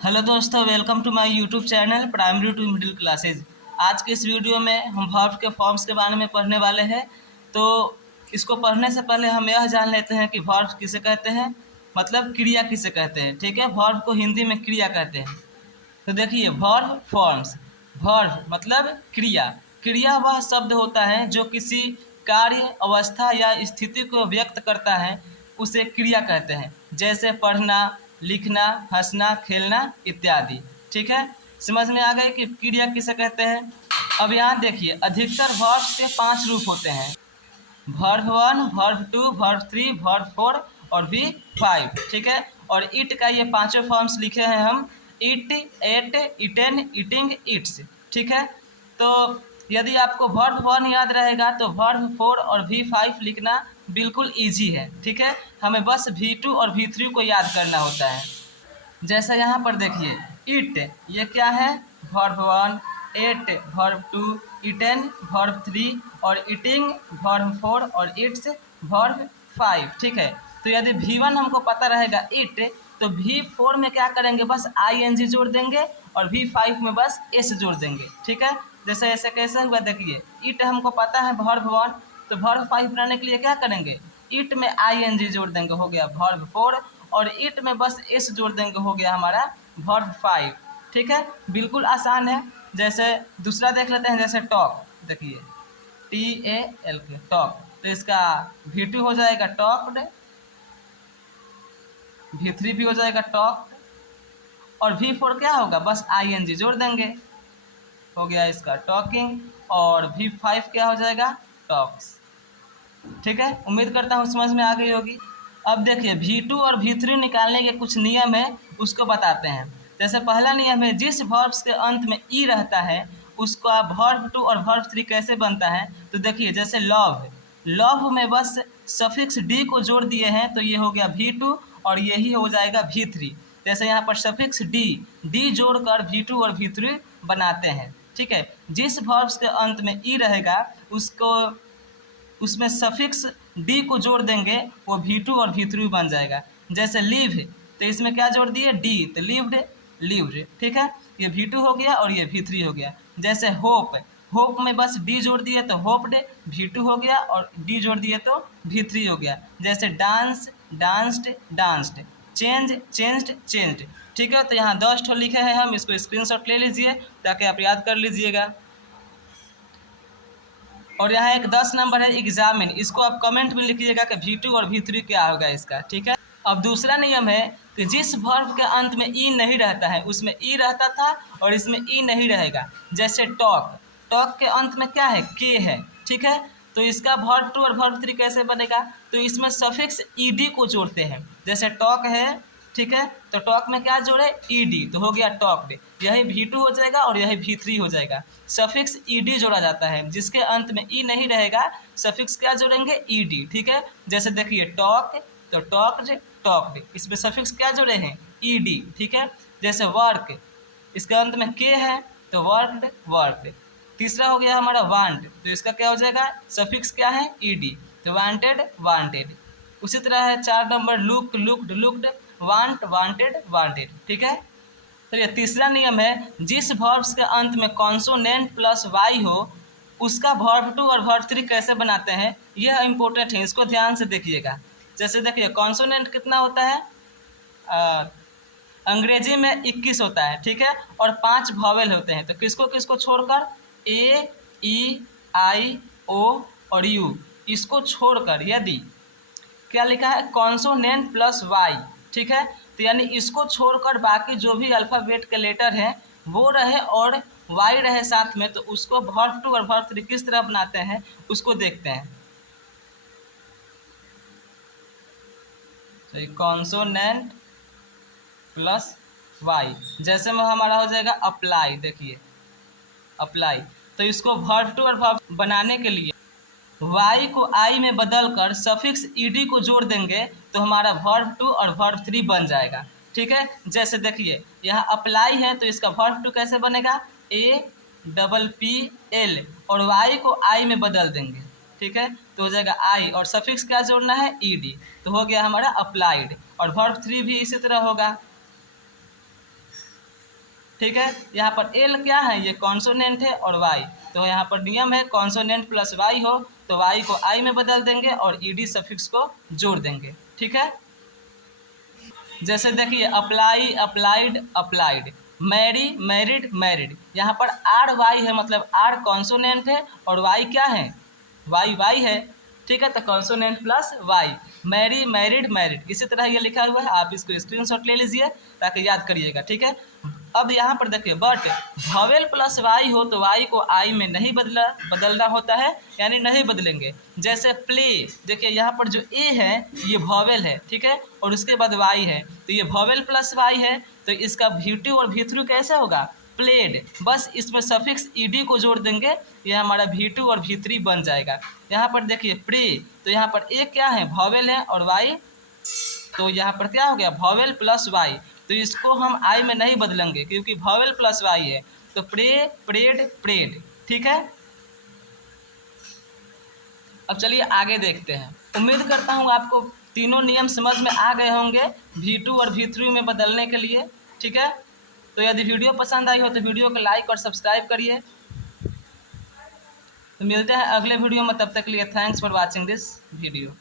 Hello दोस्तों, welcome to my YouTube channel primary to middle classes. आज के इस वीडियो में हम वर्ब के फॉर्म्स के बारे में पढ़ने वाले हैं। तो इसको पढ़ने से पहले हम यह जान लेते हैं कि वर्ब किसे कहते हैं, मतलब क्रिया किसे कहते हैं। ठीक है, वर्ब को हिंदी में क्रिया कहते हैं। तो देखिए, वर्ब फॉर्म्स। वर्ब मतलब क्रिया। क्रिया वह शब्द होता है जो किसी कार्य, अवस्था या स्थिति को व्यक्त करता है, उसे क्रिया कहते हैं। जैसे पढ़ना, लिखना, हंसना, खेलना इत्यादि। ठीक है, समझ में आ गए कि क्रिया किसे कहते हैं। अब यहाँ देखिए, अधिकतर वर्ब्स के 5 रूप होते हैं। वर्ब 1, वर्ब 2, वर्ब 3, वर्ब 4 और भी 5। ठीक है, और इट का ये पांचों फॉर्म्स लिखे हैं हम। Eat, ate, eaten, eating, eats. ठीक है, तो यदि आपको वर्ब 1 याद रहेगा तो वर्ब 4 और V5 लिखना बिल्कुल ईजी है। ठीक है, हमें बस V2 और V3 को याद करना होता है। जैसा यहाँ पर देखिए, इट ये क्या है, verb 1, ate verb 2, eaten verb 3 और ईटिंग वर्ब 4 और इट्स वर्ब 5। ठीक है, तो यदि V1 हमको पता रहेगा इट, तो V4 में क्या करेंगे, बस ING जोड़ देंगे और V5 में बस S जोड़ देंगे। ठीक है, जैसे ऐसे कैसे हुआ देखिए, इट हमको पता है वर्ब 1, तो वर्ब 5 बनाने के लिए क्या करेंगे, इट में ING जोड़ देंगे, हो गया वर्ब 4 और इट में बस S जोड़ देंगे, हो गया हमारा वर्ब 5। ठीक है, बिल्कुल आसान है। जैसे दूसरा देख लेते हैं, जैसे टॉक। देखिए TAL के टॉक, तो इसका V2 हो जाएगा टॉक्ड, V3 भी हो जाएगा टॉक्ड और V4 क्या होगा, बस ING जोड़ देंगे, हो गया इसका टॉकिंग और V5 क्या हो जाएगा, टॉक्स। ठीक है, उम्मीद करता हूँ समझ में आ गई होगी। अब देखिए, V2 और V3 निकालने के कुछ नियम है, उसको बताते हैं। जैसे पहला नियम है, जिस वर्ब्स के अंत में ई रहता है उसका वर्ब 2 और वर्ब 3 कैसे बनता है। तो देखिए, जैसे लव, लव में बस सफिक्स डी को जोड़ दिए हैं, तो ये हो गया V2 और यही हो जाएगा V3। जैसे यहाँ पर सफिक्स डी जोड़कर V2 और V3 बनाते हैं। ठीक है, जिस वर्ब्स के अंत में ई रहेगा उसको उसमें सफिक्स डी को जोड़ देंगे, वो V2 और V3 बन जाएगा। जैसे लिव, तो इसमें क्या जोड़ दिए, डी, तो लिव्ड, लिव्ड। ठीक है, ये V2 हो गया और ये V3 हो गया। जैसे होप, होप में बस डी जोड़ दिए तो होप्ड, V2 हो गया और डी जोड़ दिए तो V3 हो गया। जैसे dance, danced, danced. Change, changed, changed. ठीक है, तो यहाँ 10 ठो लिखे हैं हम, इसको स्क्रीनशॉट ले लीजिए ताकि आप याद कर लीजिएगा। और यहाँ एक 10 नंबर है एग्जामिन, इसको आप कमेंट में लिखिएगा कि V2 और V3 क्या होगा इसका। ठीक है, अब दूसरा नियम है कि जिस वर्ब के अंत में ई नहीं रहता है, उसमें ई रहता था और इसमें ई नहीं रहेगा। जैसे टॉक, टॉक के अंत में क्या है, के है। ठीक है, तो इसका वर्ब 2 और वर्ब 3 कैसे बनेगा, तो इसमें सफिक्स ईडी को जोड़ते हैं। जैसे टॉक है, ठीक है, तो टॉक में क्या जोड़े, ईडी, तो हो गया टॉक्ड। यही V2 हो जाएगा और यही V3 हो जाएगा। सफिक्स ईडी जोड़ा जाता है, जिसके अंत में ई नहीं रहेगा सफिक्स क्या जोड़ेंगे, ईडी। ठीक है, जैसे देखिए टॉक, तो टॉक्ड, टॉक्ड, इसमें सफिक्स क्या जोड़े हैं, ईडी। ठीक है, जैसे वर्क, इसके अंत में के है तो वर्कड, वर्कड। तीसरा हो गया हमारा वांट, तो इसका क्या हो जाएगा, सफिक्स क्या है, ईडी, तो वांटेड, वांटेड। उसी तरह है 4 number look, looked, looked, want, wanted, wanted. ठीक है, तो ये तीसरा नियम है, जिस वर्ब्स के अंत में कॉन्सोनेंट प्लस वाई हो उसका वर्ब 2 और वर्ब 3 कैसे बनाते हैं, यह इंपॉर्टेंट है, इसको ध्यान से देखिएगा। जैसे देखिए, कॉन्सोनेंट कितना होता है, अंग्रेजी में 21 होता है। ठीक है, और 5 वॉवेल होते हैं, तो किसको किसको छोड़कर, ए, ई, आई, ओ और यू, इसको छोड़कर यदि क्या लिखा है, कॉन्सोनेंट प्लस वाई। ठीक है, तो यानी इसको छोड़कर बाकी जो भी अल्फ़ाबेट के लेटर हैं वो रहे और वाई रहे साथ में, तो उसको वर्ब 2 और वर्ब 3 किस तरह बनाते हैं उसको देखते हैं। तो कॉन्सोनेंट प्लस वाई, जैसे में हमारा हो जाएगा अप्लाई। देखिए अप्लाई, तो इसको वर्ब 2 और वर्ब बनाने के लिए वाई को आई में बदलकर सफिक्स ईडी को जोड़ देंगे, तो हमारा वर्ब 2 और वर्ब 3 बन जाएगा। ठीक है, जैसे देखिए यहाँ अप्लाई है, तो इसका वर्ब 2 कैसे बनेगा, APPL और वाई को आई में बदल देंगे। ठीक है, तो हो जाएगा आई और सफिक्स क्या जोड़ना है, ईडी, तो हो गया हमारा अप्लाइड। और वर्ब 3 भी इसी तरह होगा। ठीक है। यहाँ पर एल क्या है, ये कॉन्सोनेंट है, और वाई, तो यहाँ पर नियम है कॉन्सोनेंट प्लस वाई हो तो वाई को आई में बदल देंगे और ईडी सफिक्स को जोड़ देंगे। ठीक है। जैसे देखिए apply, applied, applied, marry, married, married. यहाँ पर आर वाई है, मतलब आर कॉन्सोनेंट है और वाई क्या है, वाई वाई है। ठीक है, तो consonant plus Y, marry, married, married. इसी तरह ये लिखा हुआ है, आप इसको स्क्रीनशॉट ले लीजिए ताकि याद करिएगा। ठीक है। अब यहाँ पर देखिए बट वॉवेल प्लस वाई हो तो वाई को आई में नहीं बदलना होता है, यानी नहीं बदलेंगे। जैसे प्ले, देखिए यहाँ पर जो ए है ये वॉवेल है, ठीक है, और उसके बाद वाई है, तो ये वॉवेल प्लस वाई है, तो इसका V2 और V3 कैसे होगा, प्लेड। बस इसमें सफिक्स ईडी को जोड़ देंगे, ये हमारा V2 और V3 बन जाएगा। यहाँ पर देखिए प्रे, तो यहाँ पर ए क्या है, वॉवेल है, और वाई, तो यहाँ पर क्या हो गया, वॉवेल प्लस वाई, तो इसको हम आई में नहीं बदलेंगे क्योंकि वॉवेल प्लस वाई है, तो प्रे, प्रेड, प्रेड। ठीक है। अब चलिए आगे देखते हैं। उम्मीद करता हूँ आपको तीनों नियम समझ में आ गए होंगे V2 और V3 में बदलने के लिए। ठीक है। तो यदि वीडियो पसंद आई हो तो वीडियो को लाइक और सब्सक्राइब करिए। तो मिलते हैं अगले वीडियो में, तब तक के लिए thanks for watching this video.